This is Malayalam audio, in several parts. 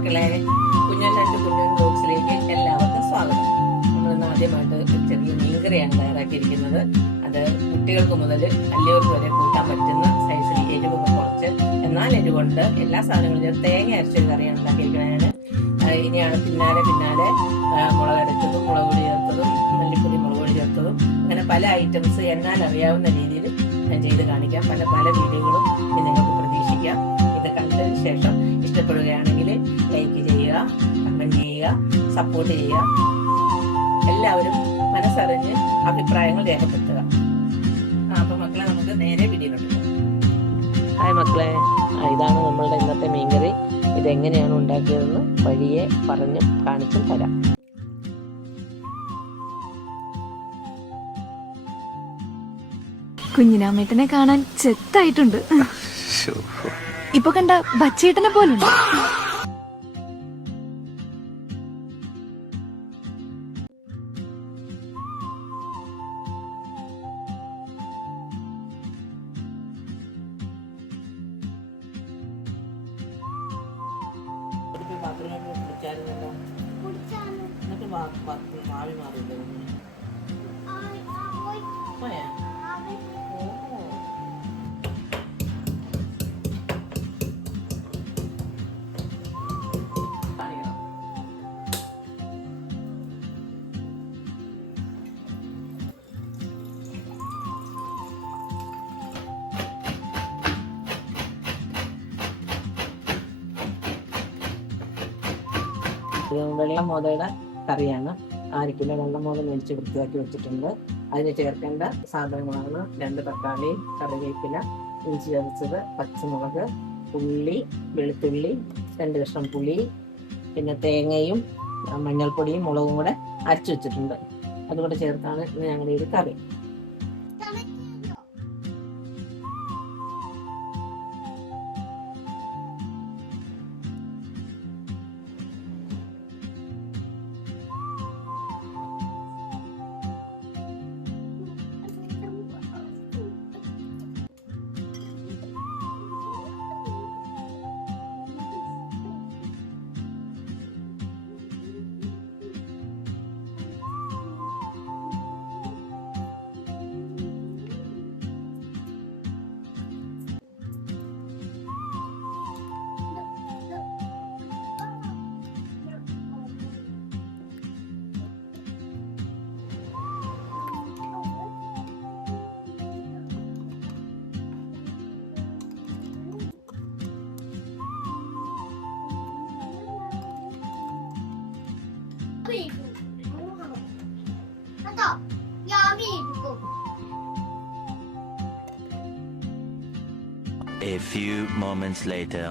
മക്കളെ, കുഞ്ഞൻ ബോക്സിലേക്ക് എല്ലാവർക്കും സ്വാഗതം. നമ്മളിന്ന് ആദ്യമായിട്ട് ചെറിയ മീൻകറിയാണ് തയ്യാറാക്കിയിരിക്കുന്നത്. അത് കുട്ടികൾക്ക് മുതൽ വലിയവർക്ക് വരെ കൂട്ടാൻ പറ്റുന്ന സൈസിൽ എരിവൊക്കെ കുറച്ച്, എന്നാൽ എരിവുണ്ട്, എല്ലാ സാധനങ്ങളും തേങ്ങ അരച്ചൊരു കറിയാണ് ഉണ്ടാക്കിയിരിക്കുന്നത്. ഇനിയാണ് പിന്നാലെ മുളക് അരച്ചതും മുളക് പൊടി ചേർത്തതും മല്ലിപ്പൊടി മുളക് പൊടി ചേർത്തതും അങ്ങനെ പല ഐറ്റംസ് എന്നാൽ അറിയാവുന്ന രീതിയിൽ ഞാൻ ചെയ്ത് കാണിക്കാം. പല വീഡിയോകളും ഇനി നിങ്ങൾക്ക് പ്രതീക്ഷിക്കാം. ഇത് കണ്ടതിന് ശേഷം ഇഷ്ടപ്പെടുകയാണെങ്കിൽ ലൈക്ക് ചെയ്യുക, കമന്റ് ചെയ്യുക, സപ്പോർട്ട് ചെയ്യുക. എല്ലാവരും മനസ്സറിഞ്ഞ് അഭിപ്രായങ്ങൾ രേഖപ്പെടുത്തുക. അപ്പൊ മക്കളെ, നമുക്ക് നേരെ വീഡിയോയിലോട്ട് പോകാം. ഹായ് മക്കളെ, ഇതാണ് നമ്മളുടെ ഇന്നത്തെ മീൻകറി. ഇതെങ്ങനെയാണ് ഉണ്ടാക്കിയതെന്ന് വഴിയെ പറഞ്ഞും കാണിച്ചും തരാം. കുഞ്ഞിനാമേട്ടനെ കാണാൻ ചെത്തായിട്ടുണ്ട്. ഇപ്പൊ കണ്ട ബച്ചേട്ടനെ പോലുണ്ട്. ആവി മാറിയില്ല. വെള്ളം മോതയുടെ കറിയാണ്. 1 കിലോ വെള്ളം മോത മേടിച്ച് വൃത്തിയാക്കി വെച്ചിട്ടുണ്ട്. അതിന് ചേർക്കേണ്ട സാധനങ്ങളാണ് 2 തക്കാളി, കറിവേപ്പില, ഇഞ്ചി ചതച്ചത്, പച്ചമുളക്, ഉള്ളി, വെളുത്തുള്ളി, 2 കഷ്ണം പുളി, പിന്നെ തേങ്ങയും മഞ്ഞൾപ്പൊടിയും മുളകും കൂടെ അരച്ചു വെച്ചിട്ടുണ്ട്. അതുകൂടെ ചേർത്താണ് ഇന്ന് ഞങ്ങളുടെ ഒരു കറി. A few moments later.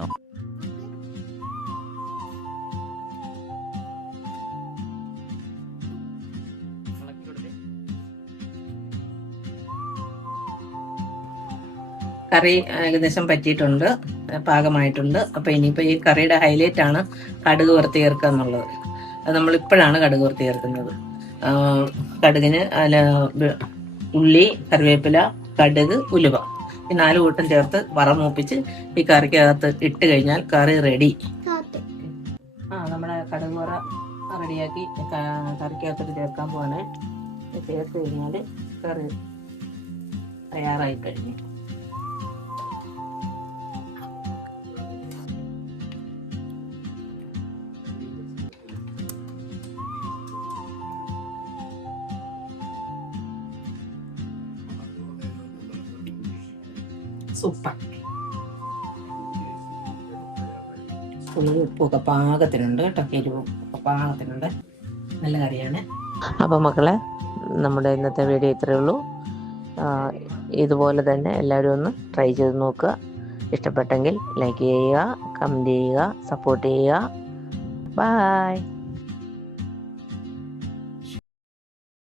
കറി ഏകദേശം പറ്റിയിട്ടുണ്ട്, പാകമായിട്ടുണ്ട്. അപ്പൊ ഇനിയിപ്പോ ഈ കറിയുടെ ഹൈലൈറ്റ് ആണ് കടുക് വറുത്ത് ചേർക്കുക എന്നുള്ളത്. അത് നമ്മളിപ്പോഴാണ് കടുക് വറുത്ത് ചേർക്കുന്നത്. കടുകിന് ഉള്ളി, കറിവേപ്പില, കടുക്, ഉലുവ, ഈ 4 കൂട്ടം ചേർത്ത് വറമൂപ്പിച്ച് ഈ കറിക്കകത്ത് ഇട്ട് കഴിഞ്ഞാൽ കറി റെഡി. നമ്മുടെ കടുക് വറ റെഡിയാക്കി കറിക്കകത്തോട്ട് ചേർക്കാൻ പോവാണേ. ചേർത്ത് കഴിഞ്ഞാൽ കറി തയ്യാറായി കഴിഞ്ഞു. സൂപ്പർ. ഉപ്പൊക്കെ പാകത്തിനുണ്ട് കേട്ടോ, എരിവും പാകത്തിനുണ്ട്. നല്ല കറിയാണ്. അപ്പം മക്കളെ, നമ്മുടെ ഇന്നത്തെ വീഡിയോ ഇത്രയേ ഉള്ളൂ. ഇതുപോലെ തന്നെ എല്ലാവരും ഒന്ന് ട്രൈ ചെയ്ത് നോക്കുക. ഇഷ്ടപ്പെട്ടെങ്കിൽ ലൈക്ക് ചെയ്യുക, കമൻറ്റ് ചെയ്യുക, സപ്പോർട്ട് ചെയ്യുക. ബൈ.